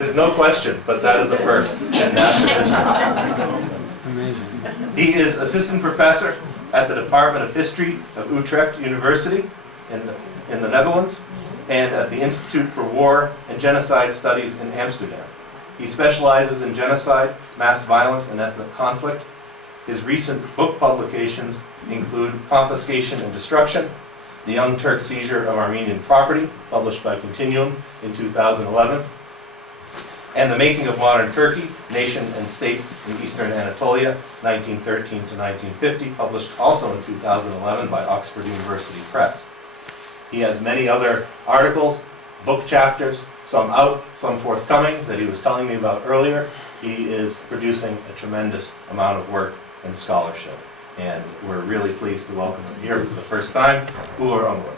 There's no question, but that is a first in NAASR history. Amazing. He is assistant professor at the Department of History of Utrecht University in the Netherlands and at the Institute for War and Genocide Studies in Amsterdam. He specializes in genocide, mass violence, and ethnic conflict. His recent book publications include Confiscation and Destruction, The Young Turk Seizure of Armenian Property, published by Continuum in 2011, and The Making of Modern Turkey, Nation and State in Eastern Anatolia, 1913 to 1950, published also in 2011 by Oxford University Press. He has many other articles, book chapters, some out, some forthcoming, that he was telling me about earlier. He is producing a tremendous amount of work and scholarship, and we're really pleased to welcome him here for the first time, Uğur Ümit.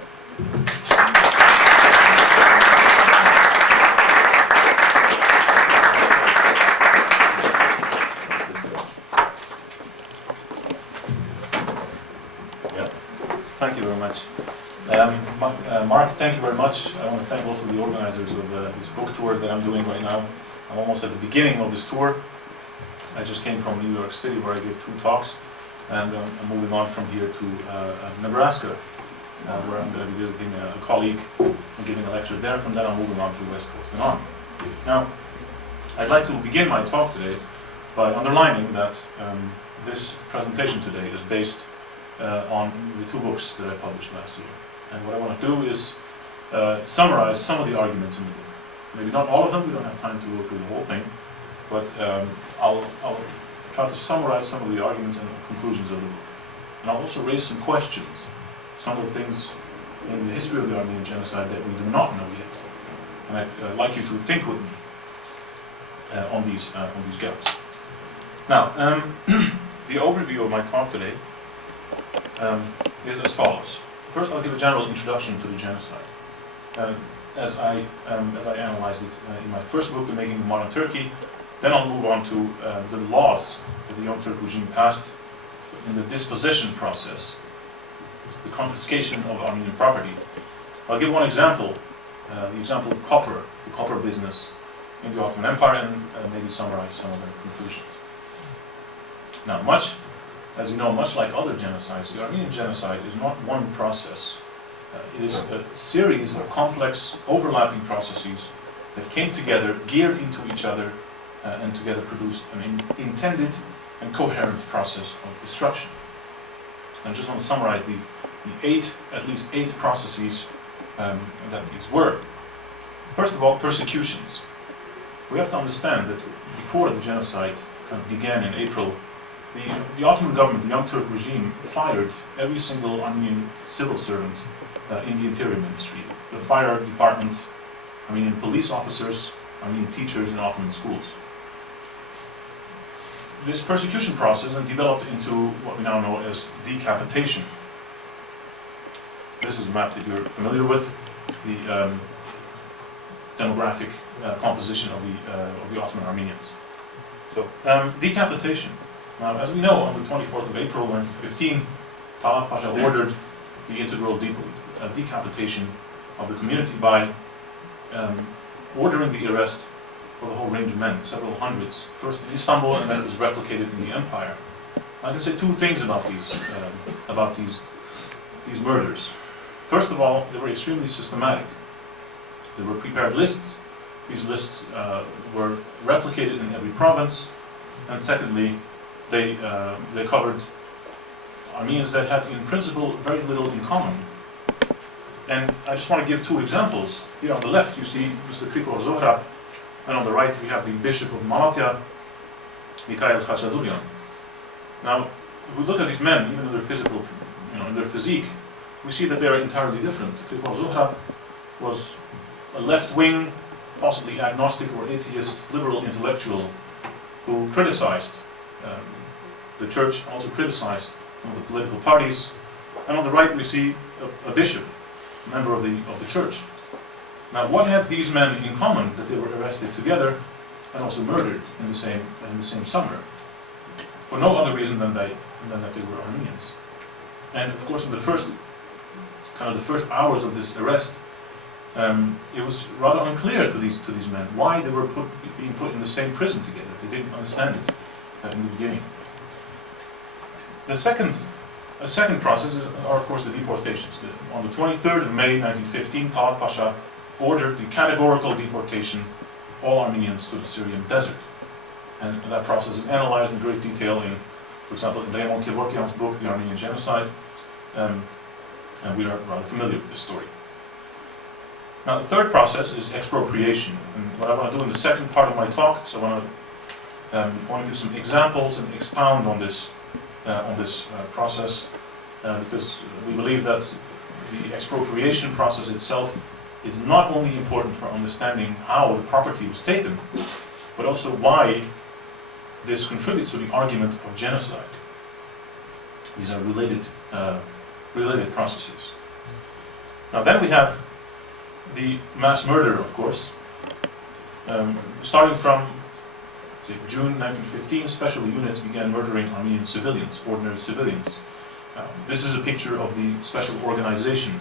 Thank you very much. Mark, thank you very much. I want to thank also the organizers of this book tour that I'm doing right now. I'm almost at the beginning of this tour. I just came from New York City where I gave 2 talks, and I'm moving on from here to Nebraska, where I'm going to be visiting a colleague and giving a lecture there. From there I'm moving on to the West Coast and on. Now, I'd like to begin my talk today by underlining that this presentation today is based on the 2 books that I published last year. And what I want to do is summarize some of the arguments in the book. Maybe not all of them, we don't have time to go through the whole thing, but I'll try to summarize some of the arguments and conclusions of the book. And I'll also raise some questions, some of the things in the history of the Armenian Genocide that we do not know yet. And I'd like you to think with me on these gaps. Now, the overview of my talk today is as follows. First, I'll give a general introduction to the genocide, as I analyzed it in my first book, The Making of Modern Turkey. Then I'll move on to the laws that the Young Turk regime passed in the dispossession process, the confiscation of Armenian property. I'll give one example, the example of copper, the copper business in the Ottoman Empire, and maybe summarize some of the conclusions. Now, as you know, much like other genocides, the Armenian genocide is not one process. It is a series of complex, overlapping processes that came together, geared into each other, and together produced an intended and coherent process of destruction. And I just want to summarize at least eight processes that these were. First of all, persecutions. We have to understand that before the genocide began in April, the Ottoman government, the Young Turk regime, fired every single Armenian civil servant in the Interior Ministry. The fire department, Armenian police officers, Armenian teachers in Ottoman schools. This persecution process then developed into what we now know as decapitation. This is a map that you're familiar with, the demographic composition of the Ottoman Armenians. So, decapitation. Now, as we know, on the 24th of April 1915, Talat Pasha ordered the integral decapitation of the community by ordering the arrest of a whole range of men, several hundreds, first in Istanbul, and then it was replicated in the empire. I can say 2 things about these murders. First of all, they were extremely systematic. There were prepared lists. These lists were replicated in every province, and secondly, they covered Armenians that had, in principle, very little in common. And I just want to give 2 examples. Here on the left, you see Mr. Krikor Zohrab, and on the right, we have the Bishop of Malatya, Mikhail Khachadurian. Now, if we look at these men, even in their physical, in their physique, we see that they are entirely different. Krikor Zohrab was a left-wing, possibly agnostic or atheist, liberal intellectual who criticized the church, also criticized some of the political parties. And on the right we see a bishop, a member of the church. Now, what had these men in common that they were arrested together and also murdered in the same summer? For no other reason than that they were Armenians. And of course, in the first hours of this arrest, it was rather unclear to these men why they were being put in the same prison together. They didn't understand it in the beginning. The second process are, of course, the deportations. On the 23rd of May 1915, Talat Pasha ordered the categorical deportation of all Armenians to the Syrian desert. And that process is analyzed in great detail in, for example, in Raymond Kevorkian's book, The Armenian Genocide, and we are rather familiar with this story. Now, the third process is expropriation. And what I want to do in the second part of my talk is I want to give some examples and expound on this process, because we believe that the expropriation process itself is not only important for understanding how the property was taken, but also why this contributes to the argument of genocide. These are related processes. Now then we have the mass murder, of course. Starting from June 1915, special units began murdering Armenian civilians, ordinary civilians. This is a picture of the special organization,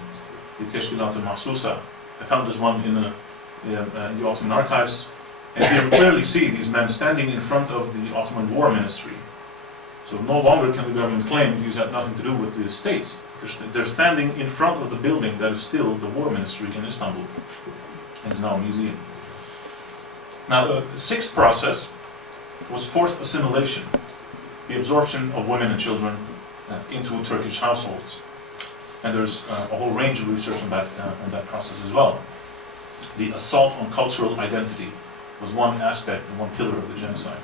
the Teşkilat-ı Mahsusa. I found this one in the Ottoman archives. And here we clearly see these men standing in front of the Ottoman War Ministry. So no longer can the government claim these had nothing to do with the state, because they're standing in front of the building that is still the War Ministry in Istanbul, and is now a museum. Now, the sixth process was forced assimilation, the absorption of women and children into Turkish households. And there's a whole range of research on that process as well. The assault on cultural identity was one aspect and one pillar of the genocide.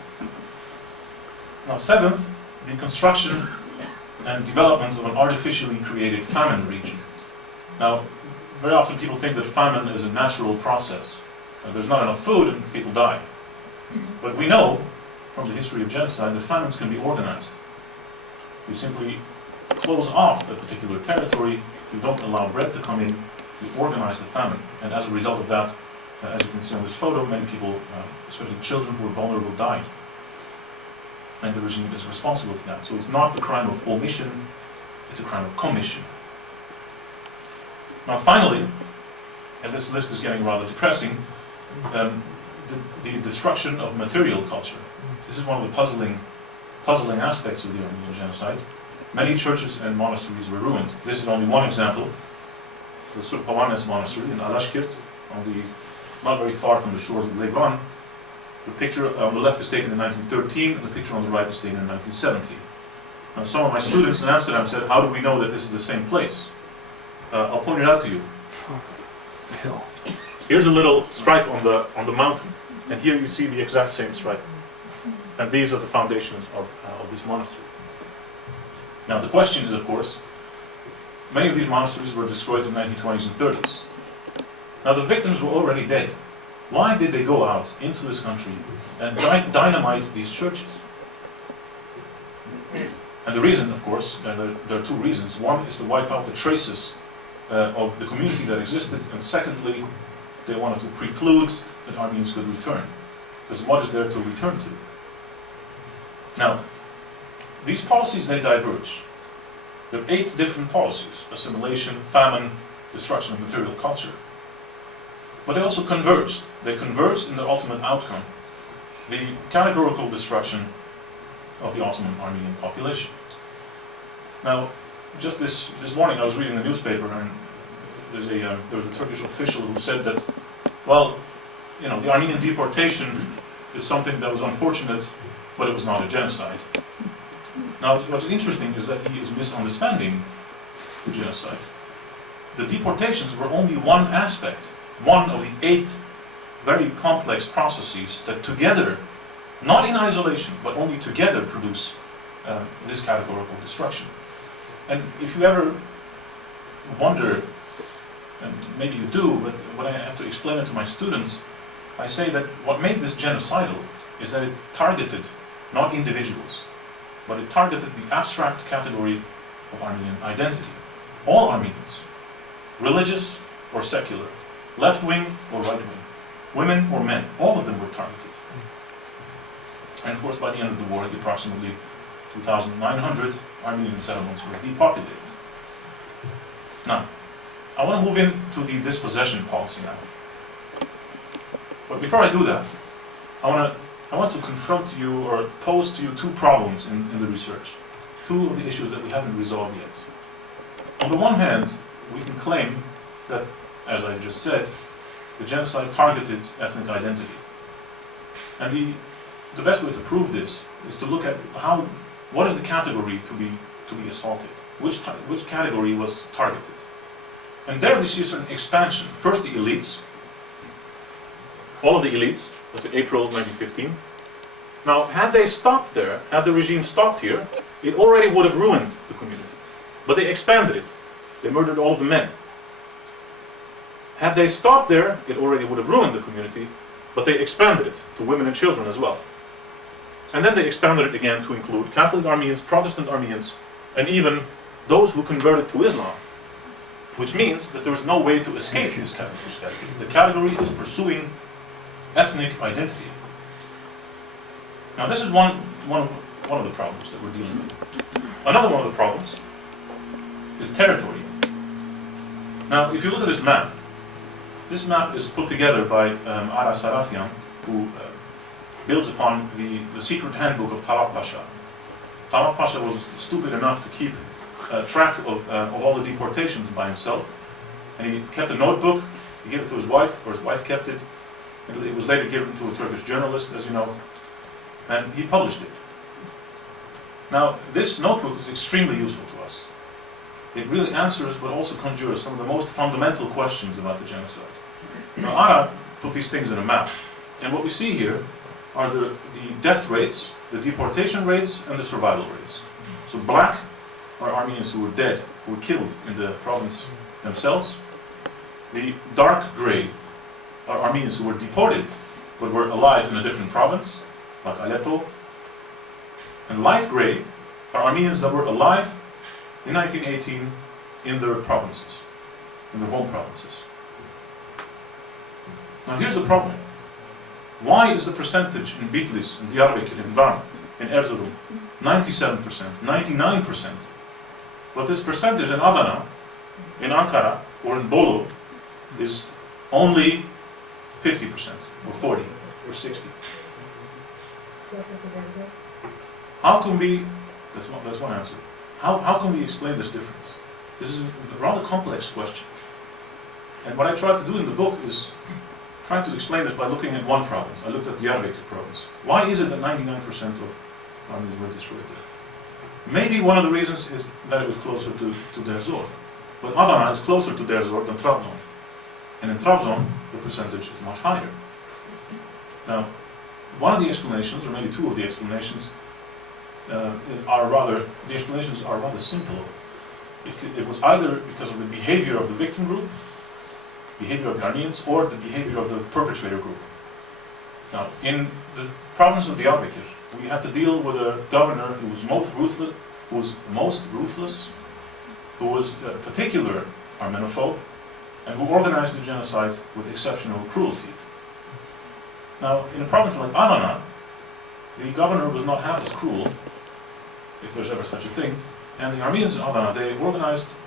Now, seventh, the construction and development of an artificially created famine region. Now, very often people think that famine is a natural process. There's not enough food and people die. But we know from the history of genocide that famines can be organized. You simply close off a particular territory, you don't allow bread to come in, you organize the famine. And as a result of that, as you can see on this photo, many people, especially children who were vulnerable, died. And the regime is responsible for that. So it's not a crime of omission, it's a crime of commission. Now finally, and this list is getting rather depressing, the destruction of material culture. This is one of the puzzling aspects of the Armenian genocide. Many churches and monasteries were ruined. This is only one example. The Surpavanes monastery in Alashkirt, not very far from the shores of Lake Van. The picture on the left is taken in 1913, and the picture on the right is taken in 1970. Now, some of my students in Amsterdam said, how do we know that this is the same place? I'll point it out to you. The hill. Here's a little stripe on the mountain, and here you see the exact same stripe. And these are the foundations of this monastery. Now the question is, of course, many of these monasteries were destroyed in the 1920s and 30s. Now the victims were already dead. Why did they go out into this country and dynamite these churches? And the reason, of course, there are two reasons. One is to wipe out the traces of the community that existed, and secondly, they wanted to preclude that Armenians could return. Because what is there to return to? Now, these policies, they diverge. There are 8 different policies: assimilation, famine, destruction of material culture. But they also converged. They converged in their ultimate outcome, the categorical destruction of the Ottoman Armenian population. Now, just this morning I was reading the newspaper, and there was a Turkish official who said that, well, you know, the Armenian deportation is something that was unfortunate, but it was not a genocide. Now, what's interesting is that he is misunderstanding the genocide. The deportations were only one aspect, one of the 8 very complex processes that together, not in isolation, but only together produce this categorical destruction. And if you ever wonder, and maybe you do, but when I have to explain it to my students, I say that what made this genocidal is that it targeted not individuals, but it targeted the abstract category of Armenian identity. All Armenians, religious or secular, left-wing or right-wing, women or men, all of them were targeted. And of course, by the end of the war, the approximately 2,900 Armenian settlements were depopulated. Now, I want to move into the dispossession policy now. But before I do that, I want to confront you or pose to you two problems in the research. Two of the issues that we haven't resolved yet. On the one hand, we can claim that, as I just said, the genocide targeted ethnic identity. And the best way to prove this is to look at what is the category to be assaulted? Which category was targeted? And there we see a certain expansion. First, the elites. All of the elites. That's April 1915. Now, had they stopped there, had the regime stopped here, it already would have ruined the community. But they expanded it. They murdered all of the men. Had they stopped there, it already would have ruined the community, but they expanded it to women and children as well. And then they expanded it again to include Catholic Armenians, Protestant Armenians, and even those who converted to Islam. Which means that there is no way to escape this category. The category is pursuing ethnic identity. Now this is one of the problems that we're dealing with. Another one of the problems is territory. Now if you look at this map is put together by Ara Sarafian, who builds upon the secret handbook of Talat Pasha. Talat Pasha was stupid enough to keep track of all the deportations by himself, and he kept a notebook. He gave it to his wife, or his wife kept it. It was later given to a Turkish journalist, as you know, and he published it. Now, this notebook is extremely useful to us. It really answers, but also conjures, some of the most fundamental questions about the genocide. Now, Ara put these things in a map, and what we see here are the death rates, the deportation rates, and the survival rates. So black are Armenians who were dead, who were killed in the province themselves. The dark gray are Armenians who were deported, but were alive in a different province, like Aleppo. And light gray are Armenians that were alive in 1918 in their provinces, in their home provinces. Now here's the problem. Why is the percentage in Bitlis, in Diyarbakir, in Van, in Erzurum, 97%, 99%? But this percentage in Adana, in Ankara, or in Bolu is only 50%, or 40, or 60. How can we, that's one answer. How can we explain this difference? This is a rather complex question. And what I tried to do in the book is trying to explain this by looking at one province. I looked at Diyarbakir province. Why is it that 99% of Armenians were destroyed there? Maybe one of the reasons is that it was closer to Deir Zor. But Adana is closer to Deir Zor than Trabzon. And in Trabzon, the percentage is much higher. Now, one of the explanations, or maybe two of the explanations, are rather simple. It was either because of the behavior of the victim group, behavior of the Armenians, or the behavior of the perpetrator group. Now, in the province of Diyarbakir, we had to deal with a governor who was most ruthless, who was a particular Armenophobe, and who organized the genocide with exceptional cruelty. Now, in a province like Adana, the governor was not half as cruel, if there's ever such a thing, and the Armenians in Adana, they organized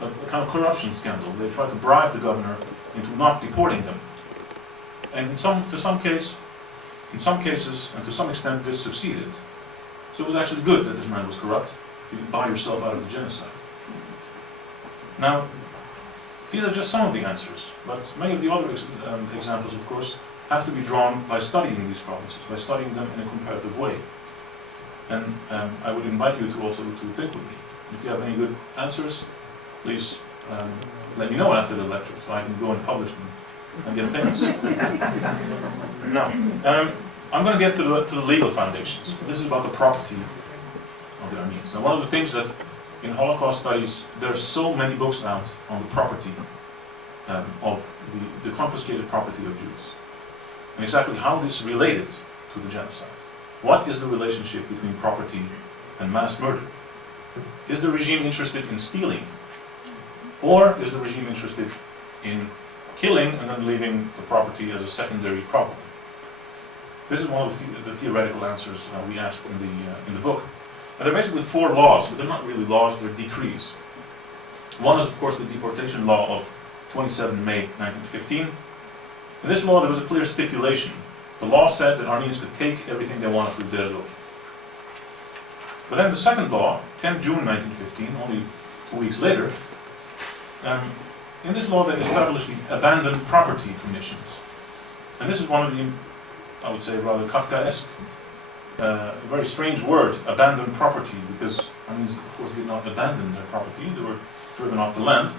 a kind of corruption scandal. They tried to bribe the governor into not deporting them. And in some cases, and to some extent, this succeeded. So it was actually good that this man was corrupt. You can buy yourself out of the genocide. Now, these are just some of the answers, but many of the other examples, of course, have to be drawn by studying these provinces, by studying them in a comparative way. And I would invite you to also to think with me. If you have any good answers, please let me know after the lecture, so I can go and publish them and get famous. Now, I'm going to get to the legal foundations. This is about the property of the Armenians. Now, one of the things that in Holocaust studies, there are so many books out on the property of the confiscated property of Jews, and exactly how this related to the genocide. What is the relationship between property and mass murder? Is the regime interested in stealing? Or is the regime interested in killing and then leaving the property as a secondary problem? This is one of the theoretical answers we asked in the book. And they're basically 4 laws, but they're not really laws, they're decrees. One is, of course, the deportation law of 27 May 1915. In this law, there was a clear stipulation. The law said that Armenians could take everything they wanted to Diyarbakir. But then the second law, 10 June 1915, only 2 weeks later, in this law they established the abandoned property commissions. And this is one of the, I would say, rather Kafkaesque, a very strange word, abandoned property, because Armenians, of course, did not abandon their property, they were driven off the land.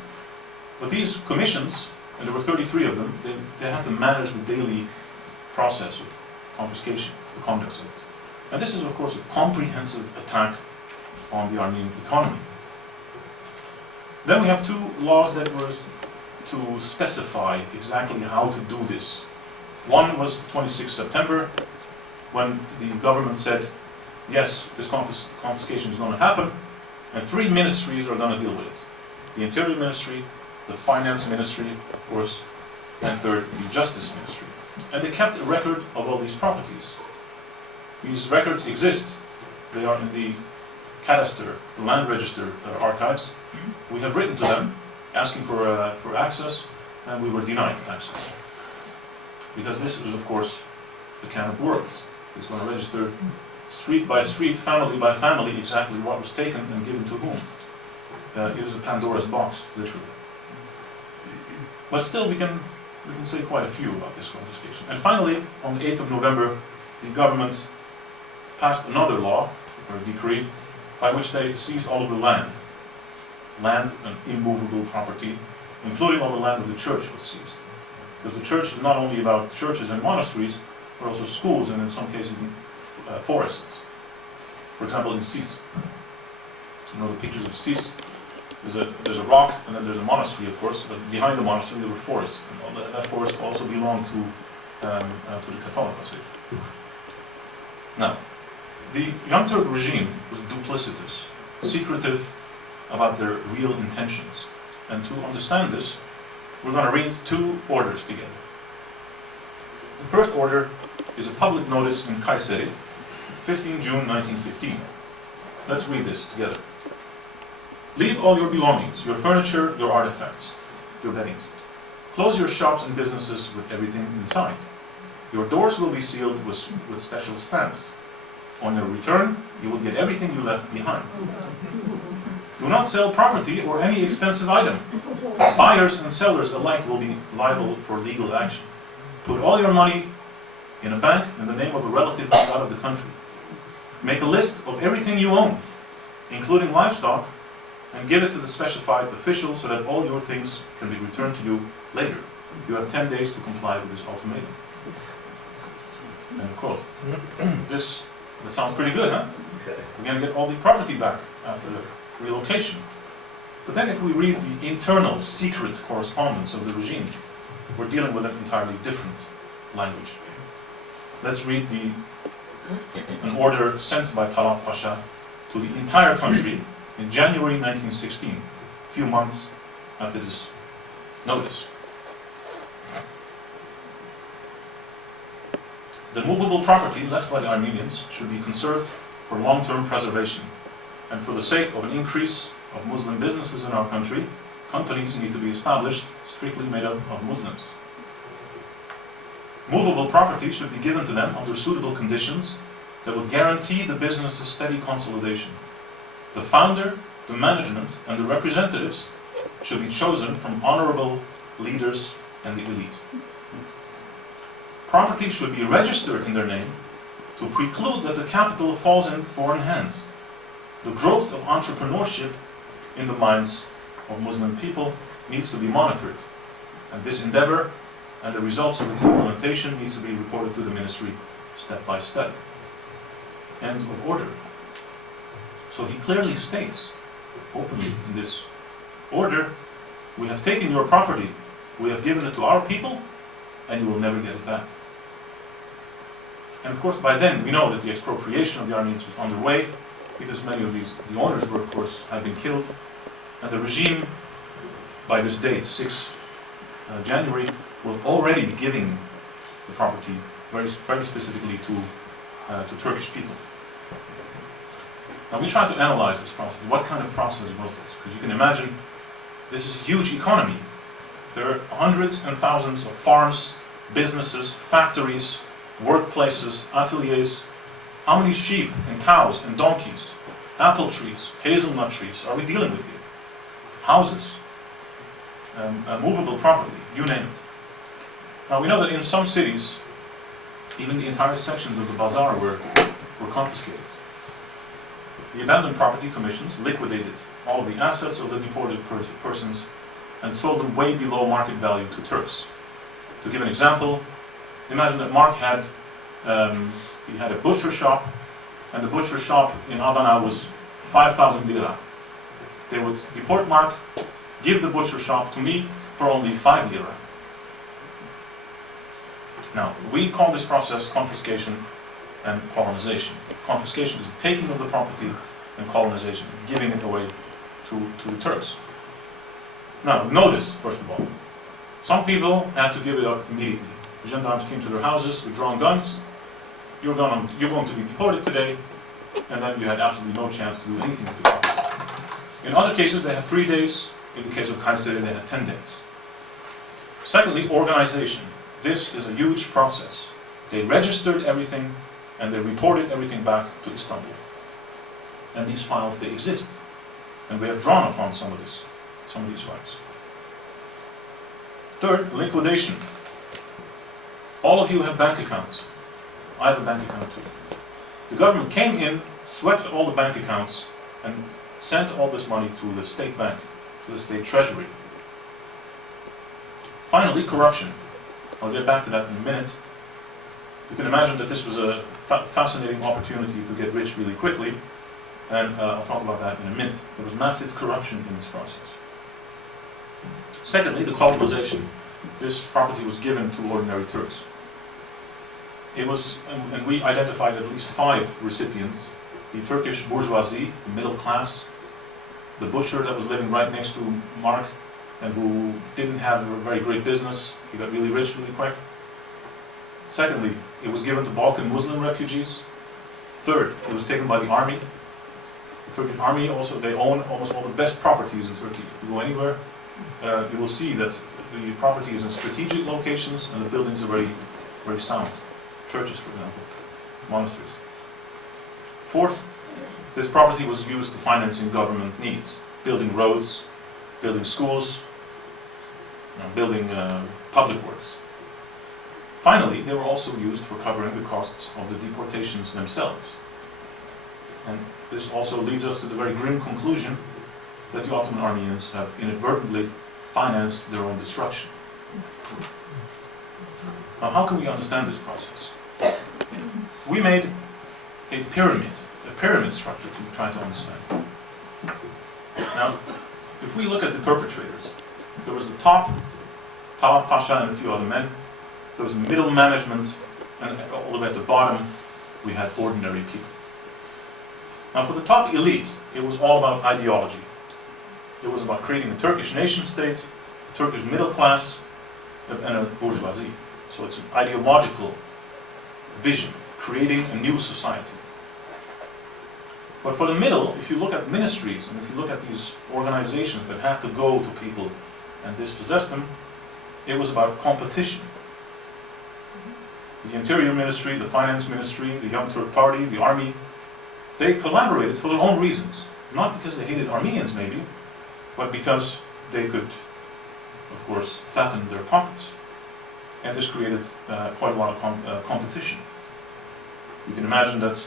But these commissions, and there were 33 of them, they had to manage the daily process of confiscation, the conduct of it. And this is, of course, a comprehensive attack on the Armenian economy. Then we have two laws that were to specify exactly how to do this. One was 26 September, when the government said, yes, this confiscation is going to happen, and 3 ministries are going to deal with it. The Interior Ministry, the Finance Ministry, of course, and third, the Justice Ministry. And they kept a record of all these properties. These records exist. They are in the Cadastre, the Land Register archives. We have written to them, asking for access, and we were denied access. Because this is, of course, a can of worms. It's going to register street by street, family by family, exactly what was taken and given to whom. It is a Pandora's box, literally. But still, we can say quite a few about this confiscation. And finally, on the 8th of November, the government passed another law, or decree, by which they seized all of the land and immovable property, including all the land of the church was seized. Because the church is not only about churches and monasteries, but also schools, and in some cases forests. For example, in Sis. You know the pictures of Sis? There's a rock, and then there's a monastery, of course, but behind the monastery there were forests. And all that forest also belonged to the Catholic Church. Now, the Young Turk regime was duplicitous, secretive about their real intentions. And to understand this, we're going to read 2 orders together. The first order is a public notice in Kayseri, 15 June 1915. Let's read this together. Leave all your belongings, your furniture, your artifacts, your beddings. Close your shops and businesses with everything inside. Your doors will be sealed with special stamps. On your return, you will get everything you left behind. Do not sell property or any expensive item. Buyers and sellers alike will be liable for legal action. Put all your money in a bank in the name of a relative who is out of the country. Make a list of everything you own, including livestock, and give it to the specified official so that all your things can be returned to you later. You have 10 days to comply with this ultimatum. End of quote. That sounds pretty good, huh? We're going to get all the property back after the relocation. But then if we read the internal, secret correspondence of the regime, we're dealing with an entirely different language. Let's read an order sent by Talat Pasha to the entire country in January 1916, a few months after this notice. The movable property left by the Armenians should be conserved for long-term preservation, and for the sake of an increase of Muslim businesses in our country, companies need to be established strictly made up of Muslims. Movable property should be given to them under suitable conditions that would guarantee the business's steady consolidation. The founder, the management, and the representatives should be chosen from honorable leaders and the elite. Property should be registered in their name to preclude that the capital falls in foreign hands. The growth of entrepreneurship in the minds of Muslim people needs to be monitored, and this endeavor and the results of its implementation needs to be reported to the ministry step by step. End of order. So he clearly states, openly in this order, we have taken your property, we have given it to our people, and you will never get it back. And of course, by then we know that the expropriation of the Armenians was underway, because many of the owners were, of course, had been killed, and the regime, by this date, 6 January, was already giving the property very specifically to Turkish people. Now we try to analyze this process. What kind of process was this? Because you can imagine This is a huge economy. There are hundreds and thousands of farms, businesses, factories, workplaces, ateliers. How many sheep and cows and donkeys, apple trees, hazelnut trees are we dealing with here? Houses, movable property, you name it. Now we know that in some cities, even the entire sections of the bazaar were confiscated. The abandoned property commissions liquidated all of the assets of the deported persons and sold them way below market value to Turks. To give an example, imagine that Mark had he had a butcher shop, and the butcher shop in Adana was 5,000 lira. They would deport Mark, give the butcher shop to me for only 5 lira. Now, we call this process confiscation and colonization. Confiscation is the taking of the property, and colonization, giving it away to the Turks. Now, notice, first of all, some people had to give it up immediately. The gendarmes came to their houses with drawn guns. You're going to be deported today, and then you had absolutely no chance to do anything with the property. In other cases, they had 3 days. In the case of Kayseri, they had 10 days. Secondly, organization. This is a huge process. They registered everything, and they reported everything back to Istanbul. And these files, they exist. And we have drawn upon some of these rights. Third, liquidation. All of you have bank accounts. I have a bank account too. The government came in, swept all the bank accounts, and sent all this money to the state bank, to the state treasury. Finally, corruption. I'll get back to that in a minute. You can imagine that this was a fascinating opportunity to get rich really quickly, and I'll talk about that in a minute. There was massive corruption in this process. Secondly, the colonization. This property was given to ordinary Turks. It was, and we identified at least 5 recipients: the Turkish bourgeoisie, the middle class, the butcher that was living right next to Mark and who didn't have a very great business. He got really rich really quick. Secondly, it was given to Balkan Muslim refugees. Third, it was taken by the army. The Turkish army also, they own almost all the best properties in Turkey. If you go anywhere, you will see that the property is in strategic locations and the buildings are very, very sound. Churches, for example, monasteries. Fourth, this property was used to financing government needs, building roads, building schools, building public works. Finally, they were also used for covering the costs of the deportations themselves. And this also leads us to the very grim conclusion that the Ottoman Armenians have inadvertently financed their own destruction. Now, how can we understand this process? We made a pyramid structure to try to understand. Now, if we look at the perpetrators, there was the top, Talat Pasha and a few other men. There was middle management, and all the way at the bottom, we had ordinary people. Now, for the top elite, it was all about ideology. It was about creating a Turkish nation state, a Turkish middle class, and a bourgeoisie. So it's an ideological vision, creating a new society. But for the middle, if you look at ministries, and if you look at these organizations that had to go to people and dispossess them, it was about competition. The Interior Ministry, the Finance Ministry, the Young Turk Party, the army, they collaborated for their own reasons. Not because they hated Armenians, maybe, but because they could, of course, fatten their pockets. And this created quite a lot of competition. You can imagine that,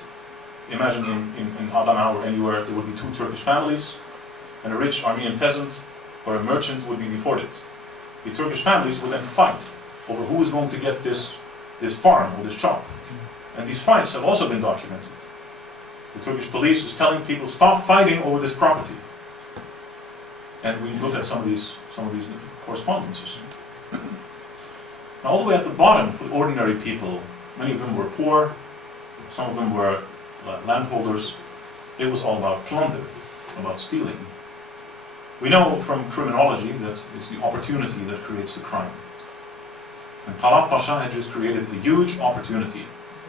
in Adana or anywhere, there would be 2 Turkish families, and a rich Armenian peasant or a merchant would be deported. The Turkish families would then fight over who is going to get this farm or this shop. And these fights have also been documented. The Turkish police is telling people, stop fighting over this property. And we look at some of these correspondences. Now, all the way at the bottom, for ordinary people, many of them were poor, some of them were landholders. It was all about plunder, about stealing. We know from criminology that it's the opportunity that creates the crime. And Talat Pasha had just created a huge opportunity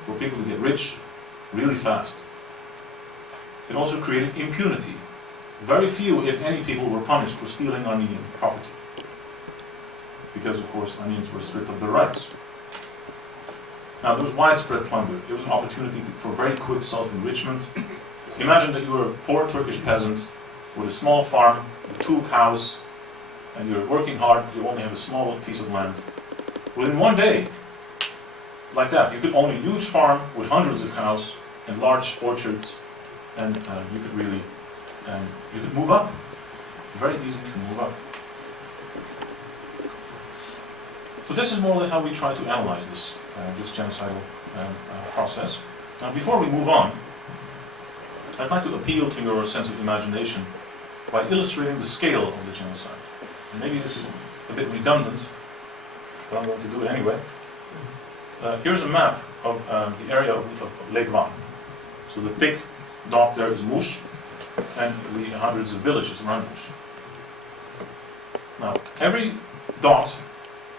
for people to get rich really fast. It also created impunity. very few, if any, people were punished for stealing Armenian property. Because, of course, Armenians were stripped of their rights. Now, there was widespread plunder. It was an opportunity for very quick self-enrichment. Imagine that you were a poor Turkish peasant with a small farm, with 2 cows, and you're working hard, you only have a small piece of land. Within one day, like that, you could own a huge farm with hundreds of cows and large orchards, and you could really, you could move up. Very easy to move up. So this is more or less how we try to analyze this, this genocidal process. Now, before we move on, I'd like to appeal to your sense of imagination by illustrating the scale of the genocide. And maybe this is a bit redundant, but I'm going to do it anyway. Here's a map of the area of Lake Van. So the thick dot there is Mush, and the hundreds of villages around Mush. Now, every dot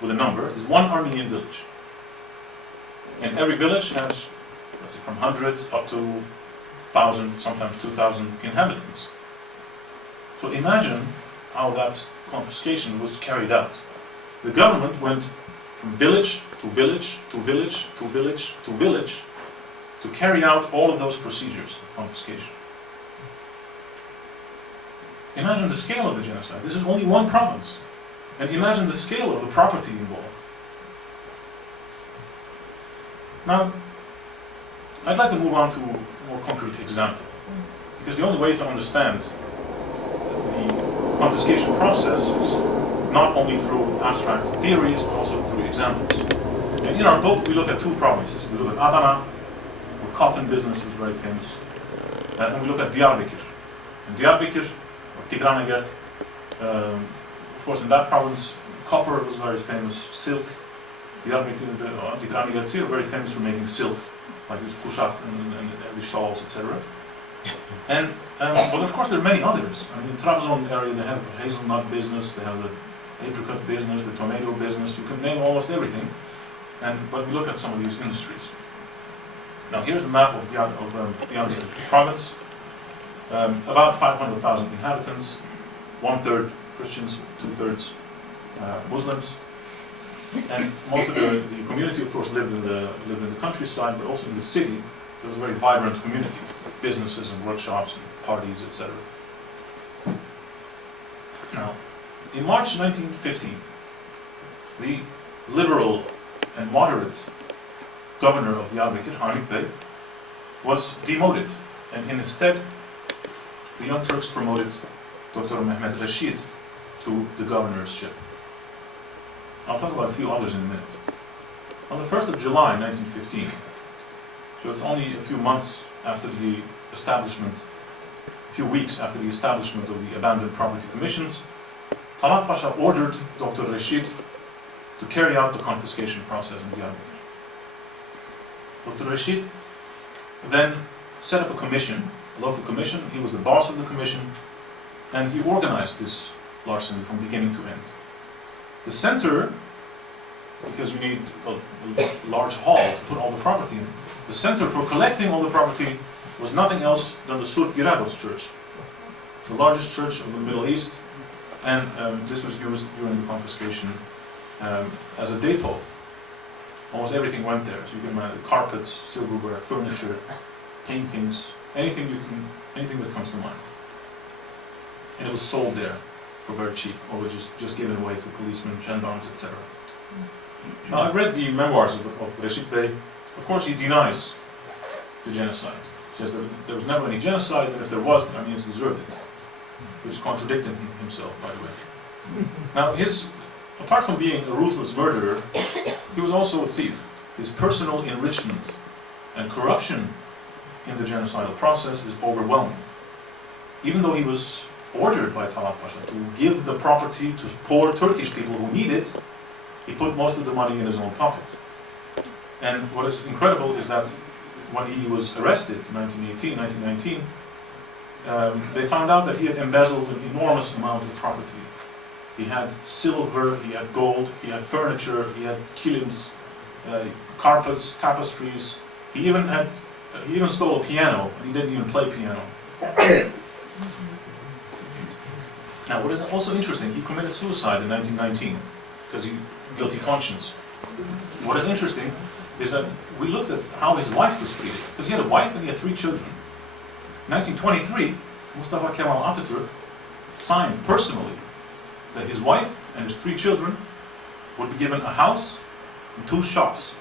with a number is one Armenian village. And every village has, let's say, from hundreds up to 1,000, sometimes 2,000 inhabitants. So imagine how that confiscation was carried out. The government went from village to village to village to village to village to carry out all of those procedures of confiscation. Imagine the scale of the genocide. This is only one province. And imagine the scale of the property involved. Now, I'd like to move on to a more concrete example. Because the only way to understand the confiscation process is not only through abstract theories, but also through examples. And in our book, we look at 2 provinces. We look at Adana, where cotton business is very famous. And we look at Diyarbakir. And Diyarbakir, or Tigranagert, of course, in that province, copper was very famous, silk. Diyarbakir, Tigranagert are very famous for making silk, like these kushak and the shawls, etc. And but of course, there are many others. I mean, in Trabzon area, they have hazelnut business, they have the apricot business, the tomato business. You can name almost everything. But we look at some of these industries. Now, here's the map of Diyarbakir province. About 500,000 inhabitants, 1/3 Christians, 2/3 Muslims, and most of the community, of course, lived in the countryside, but also in the city. There was a very vibrant community, businesses and workshops and parties, etc. Now, in March 1915, the liberal and moderate governor of Diyarbakir, Hamid Bey, was demoted, and instead, the Young Turks promoted Dr. Mehmet Rashid to the governorship. I'll talk about a few others in a minute. On the 1st of July 1915, so it's only a few months after the establishment, a few weeks after the establishment of the abandoned property commissions, Talat Pasha ordered Dr. Rashid to carry out the confiscation process in Diyarbakir. Dr. Rashid then set up a commission, a local commission. He was the boss of the commission, and he organized this larceny from beginning to end. The center, because you need a large hall to put all the property in, the center for collecting all the property was nothing else than the Surp Giragos church, the largest church of the Middle East, and this was used during the confiscation as a depot. Almost everything went there, so you can imagine carpets, silverware, furniture, paintings, anything that comes to mind. And it was sold there for very cheap, or was just given away to policemen, gendarmes, etc. Now, I've read the memoirs of Rashid Bey. Of course, he denies the genocide. He says that there was never any genocide, and if there was, the Armenians deserved it. Which is contradicting himself, by the way. Now, apart from being a ruthless murderer, he was also a thief. His personal enrichment and corruption in the genocidal process is overwhelming. Even though he was ordered by Talat Pasha to give the property to poor Turkish people who need it, he put most of the money in his own pocket. And what is incredible is that when he was arrested in 1919, they found out that he had embezzled an enormous amount of property. He had silver, he had gold, he had furniture, he had kilns, carpets, tapestries. He even stole a piano, and he didn't even play piano. Now, what is also interesting, he committed suicide in 1919 because he guilty conscience. What is interesting is that we looked at how his wife was treated, because he had a wife and he had 3 children. In 1923, Mustafa Kemal Atatürk signed personally that his wife and his 3 children would be given a house and 2 shops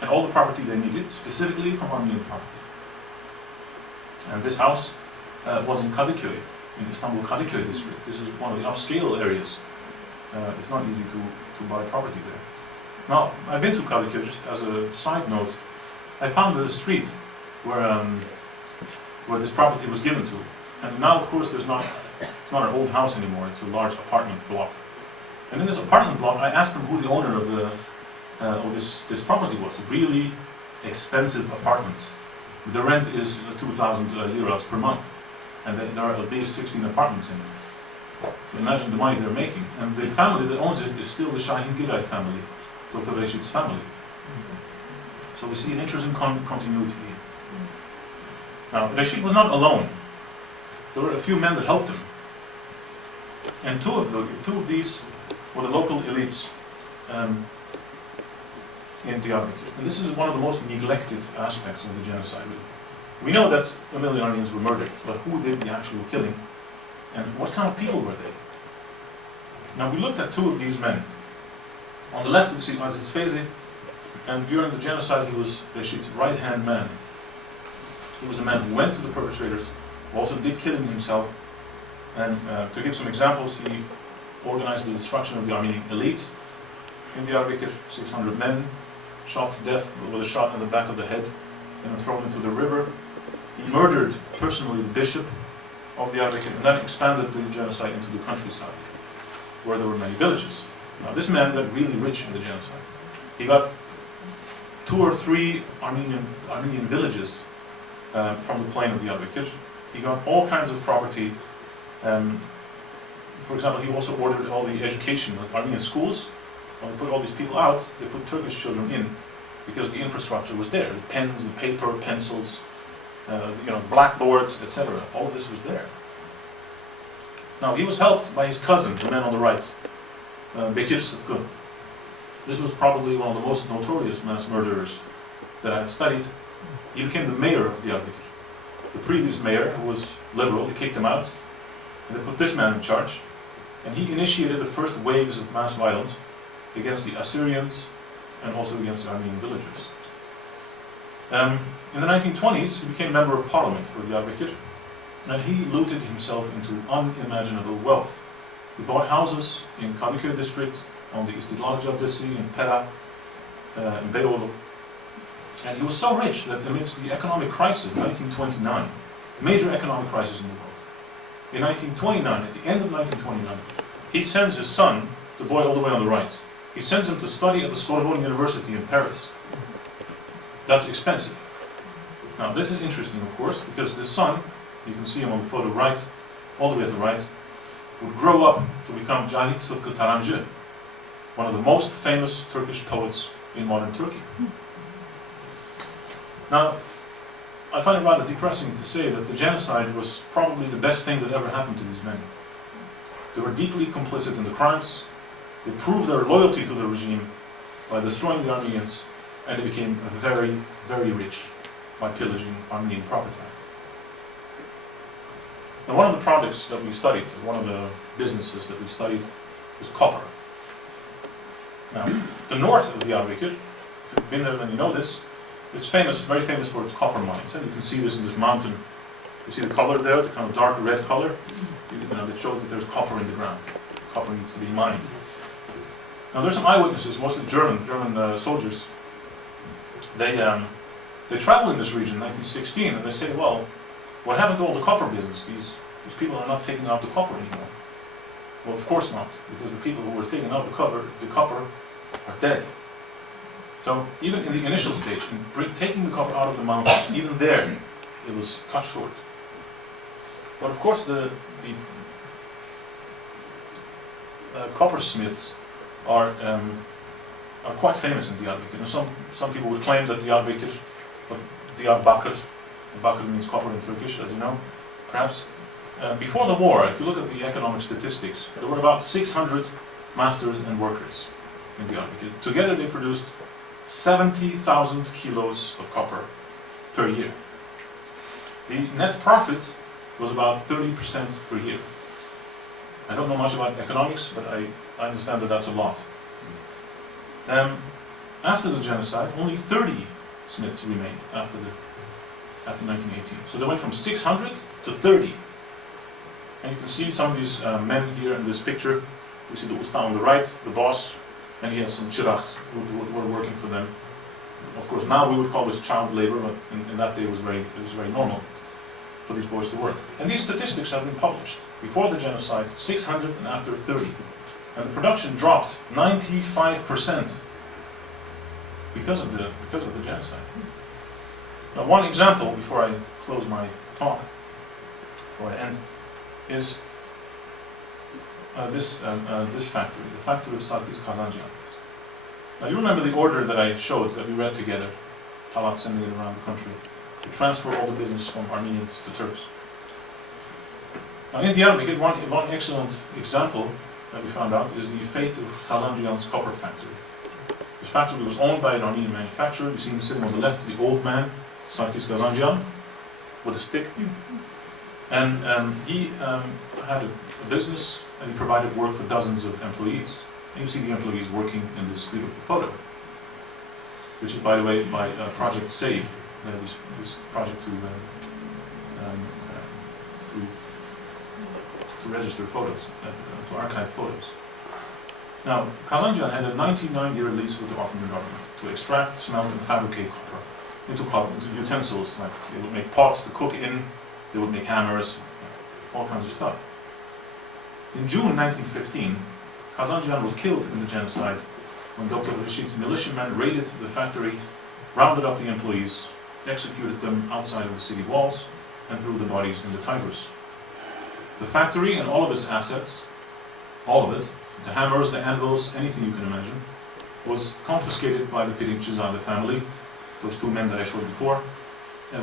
and all the property they needed, specifically from Armenian property. And this house was in Kadıköy, in Istanbul Kadıköy district. This is one of the upscale areas. It's not easy to buy property there. Now, I've been to Kadıköy, just as a side note. I found a street where this property was given to. And now, of course, it's not an old house anymore, it's a large apartment block. And in this apartment block, I asked them who the owner of this property was. Really expensive apartments. The rent is 2,000 liras per month. And there are at least 16 apartments in it. So imagine the money they're making. And the family that owns it is still the Şahin Giray family, Dr. Reşit's family. So we see an interesting continuity here. Now, Reşit was not alone. There were a few men that helped him. And two of these were the local elites in Diyarbakir. And this is one of the most neglected aspects of the genocide. We know that 1 million Armenians were murdered, but who did the actual killing? And what kind of people were they? Now we looked at 2 of these men. On the left we see Aziz Feyzi, and during the genocide he was Reşit's right-hand man. He was the man who went to the perpetrators, who also did killing himself. And to give some examples, he organized the destruction of the Armenian elite in Diyarbakir, 600 men, shot to death with a shot in the back of the head and thrown into the river. He murdered personally the bishop of Diyarbakir and then expanded the genocide into the countryside, where there were many villages. Now this man got really rich in the genocide. He got 2 or 3 Armenian villages from the plain of Diyarbakir. He got all kinds of property. For example, he also ordered all the education, like Armenian schools. When they put all these people out, they put Turkish children in, because the infrastructure was there. The pens, the paper, pencils, blackboards, etc. All of this was there. Now, he was helped by his cousin, the man on the right, Bekir Sıtkı. This was probably one of the most notorious mass murderers that I've studied. He became the mayor of Diyarbakir. The previous mayor, who was liberal, he kicked him out, and they put this man in charge. And he initiated the first waves of mass violence against the Assyrians and also against the Armenian villagers. In the 1920s, he became member of parliament for Diyarbakir, and he looted himself into unimaginable wealth. He bought houses in Kadıköy district, on the İstiklal Caddesi, in Tera, in Beyoğlu. And he was so rich that amidst the economic crisis of 1929, major economic crisis in the world, in 1929, at the end of 1929, he sends his son, the boy all the way on the right, he sends him to study at the Sorbonne University in Paris. That's expensive. Now this is interesting, of course, because this son, you can see him on the photo right, all the way at the right, would grow up to become Cahit Sıtkı Tarancı, one of the most famous Turkish poets in modern Turkey. Now, I find it rather depressing to say that the genocide was probably the best thing that ever happened to these men. They were deeply complicit in the crimes, they proved their loyalty to the regime by destroying the Armenians, and they became very, very rich by pillaging Armenian property. Now, one of the products that we studied, one of the businesses that we studied, was copper. Now, the north of Diyarbakir, if you've been there then you know this, it's famous, very famous for its copper mines. And you can see this in this mountain. You see the color there, the kind of dark red color? It shows that there's copper in the ground. Copper needs to be mined. Now there's some eyewitnesses, mostly German soldiers. They traveled in this region in 1916, and they say, well, what happened to all the copper business? These people are not taking out the copper anymore. Well, of course not, because the people who were taking out the copper are dead. So even in the initial stage, in taking the copper out of the mountain, even there, it was cut short. But of course, the coppersmiths are quite famous in Diyarbakir. And some people would claim that Diyarbakir means copper in Turkish, as you know, perhaps. before the war, if you look at the economic statistics, there were about 600 masters and workers in Diyarbakir. Together they produced 70,000 kilos of copper per year. The net profit was about 30% per year. I don't know much about economics, but I understand that that's a lot. After the genocide, only 30 smiths remained after 1918. So they went from 600 to 30. And you can see some of these men here in this picture. You see the usta on the right, the boss, and he has some chirachs who were working for them. Of course, now we would call this child labor, but in that day it was very normal for these boys to work. And these statistics have been published. Before the genocide, 600, and after 30. And the production dropped 95% because of the genocide. Now, one example before I close my talk, before I end, is this factory, the factory of Sarkis Kazanjian. Now, you remember the order that I showed, that we read together, Talat sending it around the country, to transfer all the business from Armenians to Turks. Now, in Diyarbakir, one excellent example that we found out is the fate of Kazanjian's copper factory. This factory was owned by an Armenian manufacturer. You see him sitting on the left, the old man, Sarkis Kazanjian, with a stick. And he had a business, and he provided work for dozens of employees. And you see the employees working in this beautiful photo, which is, by the way, by Project SAVE, this project to register photos, to archive photos. Now, Kazanjian had a 99-year lease with the Ottoman government to extract, smelt, and fabricate copper into utensils. Like they would make pots to cook in, they would make hammers, all kinds of stuff. In June 1915, Kazanjian was killed in the genocide when Dr. Rashid's militiamen raided the factory, rounded up the employees, executed them outside of the city walls, and threw the bodies in the Tigris. The factory and all of its assets, all of it, the hammers, the anvils, anything you can imagine, was confiscated by the Pirinçzade family, those two men that I showed before,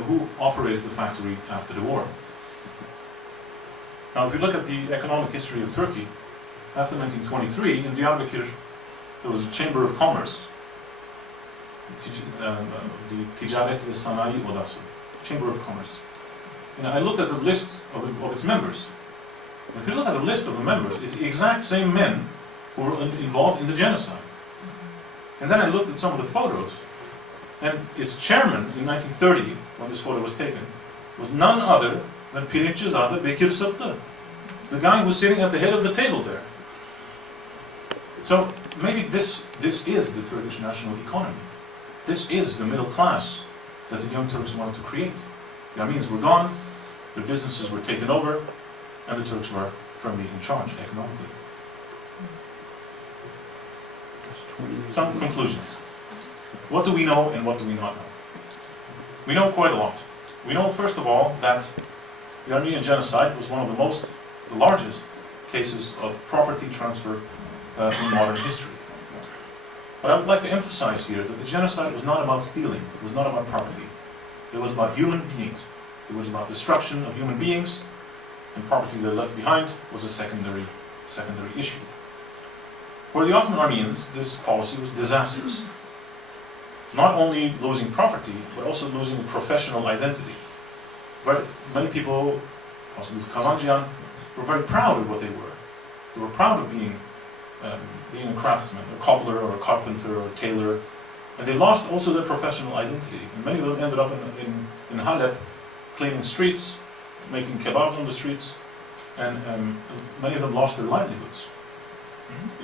who operated the factory after the war. Now, if you look at the economic history of Turkey, after 1923, in Diyarbakir, there was a Chamber of Commerce, the Ticaret ve Sanayi Odası, Chamber of Commerce. And I looked at the list of its members. And if you look at the list of the members, it's the exact same men who were involved in the genocide. And then I looked at some of the photos, and its chairman in 1930, when this photo was taken, was none other than Pirinçzade Bekir Sıtkı, the guy who was sitting at the head of the table there. So maybe this is the Turkish national economy. This is the middle class that the young Turks wanted to create. The Armenians were gone, their businesses were taken over, and the Turks were firmly in charge economically. Some conclusions. What do we know and what do we not know? We know quite a lot. We know, first of all, that the Armenian Genocide was one of the largest cases of property transfer in modern history. But I would like to emphasize here that the genocide was not about stealing, it was not about property. It was about human beings. It was about destruction of human beings, and property they left behind was a secondary issue. For the Ottoman Armenians, this policy was disastrous. Not only losing property, but also losing a professional identity. Many people, possibly Kazanjian, were very proud of what they were. They were proud of being a craftsman, a cobbler, or a carpenter, or a tailor, and they lost also their professional identity. And many of them ended up in Halep, cleaning streets, making kebabs on the streets, and many of them lost their livelihoods.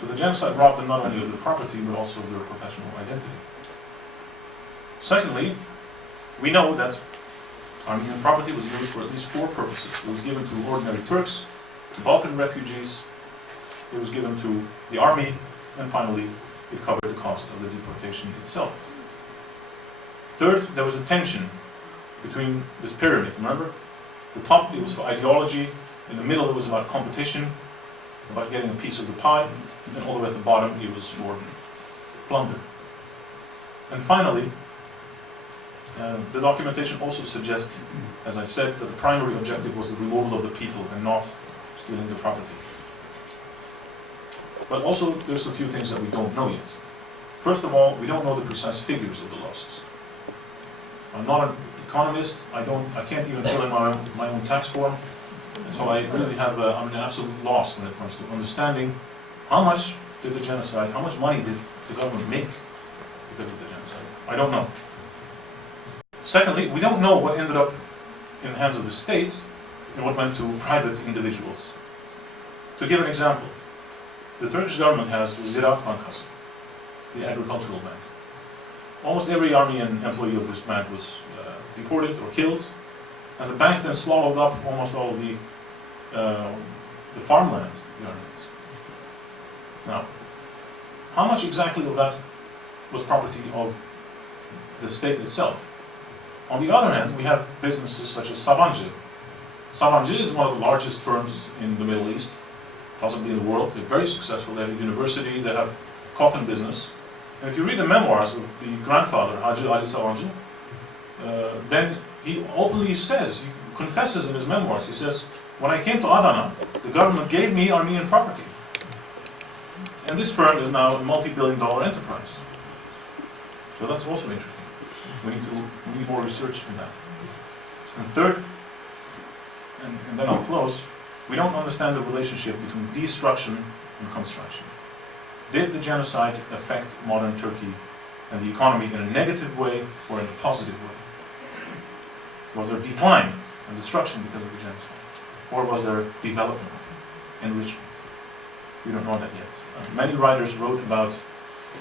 So the genocide robbed them not only of their property, but also of their professional identity. Secondly, we know that Armenian property was used for at least 4 purposes. It was given to ordinary Turks, to Balkan refugees, it was given to the army, and finally, it covered the cost of the deportation itself. Third, there was a tension between this pyramid, remember? The top, it was for ideology, in the middle it was about competition, about getting a piece of the pie, and all the way at the bottom it was for plunder. And finally, The documentation also suggests, as I said, that the primary objective was the removal of the people and not stealing the property. But also, there's a few things that we don't know yet. First of all, we don't know the precise figures of the losses. I'm not an economist. I can't even fill in my own tax form, and so I really I'm an absolute loss when it comes to understanding how much did the genocide, how much money did the government make because of the genocide. I don't know. Secondly, we don't know what ended up in the hands of the state and what went to private individuals. To give an example, the Turkish government has Ziraat Bankası, the agricultural bank. Almost every Armenian employee of this bank was deported or killed, and the bank then swallowed up almost all of the farmland of the Armenians. Now, how much exactly of that was property of the state itself? On the other hand, we have businesses such as Sabancı. Sabancı is one of the largest firms in the Middle East, possibly in the world. They're very successful. They have a university, they have cotton business. And if you read the memoirs of the grandfather, Hacı Ali Sabancı, then he openly says, he confesses in his memoirs, he says, when I came to Adana, the government gave me Armenian property. And this firm is now a multi-billion-dollar enterprise. So that's also interesting. We need more research in that. And third, and then I'll close, we don't understand the relationship between destruction and construction. Did the genocide affect modern Turkey and the economy in a negative way or in a positive way? Was there decline and destruction because of the genocide? Or was there development, enrichment? We don't know that yet. Many writers wrote about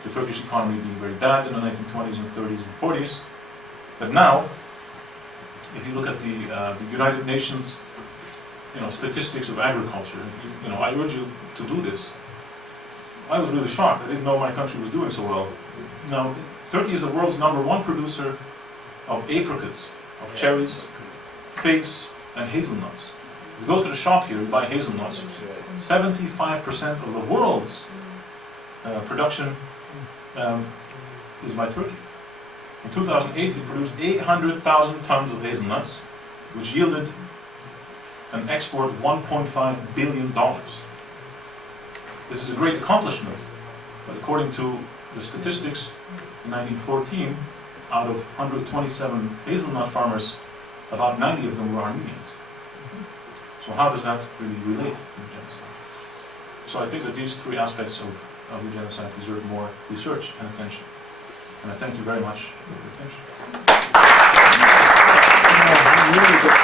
the Turkish economy being very bad in the 1920s and 30s and 40s. But now, if you look at the United Nations, statistics of agriculture, I urge you to do this. I was really shocked. I didn't know my country was doing so well. Now, Turkey is the world's #1 producer of apricots, of cherries, figs, and hazelnuts. You go to the shop here, you buy hazelnuts. 75% of the world's production is by Turkey. In 2008, we produced 800,000 tons of hazelnuts, which yielded an export of $1.5 billion. This is a great accomplishment, but according to the statistics, in 1914, out of 127 hazelnut farmers, about 90 of them were Armenians. So how does that really relate to the genocide? So I think that these three aspects of the genocide deserve more research and attention. And I thank you very much for your attention. Really good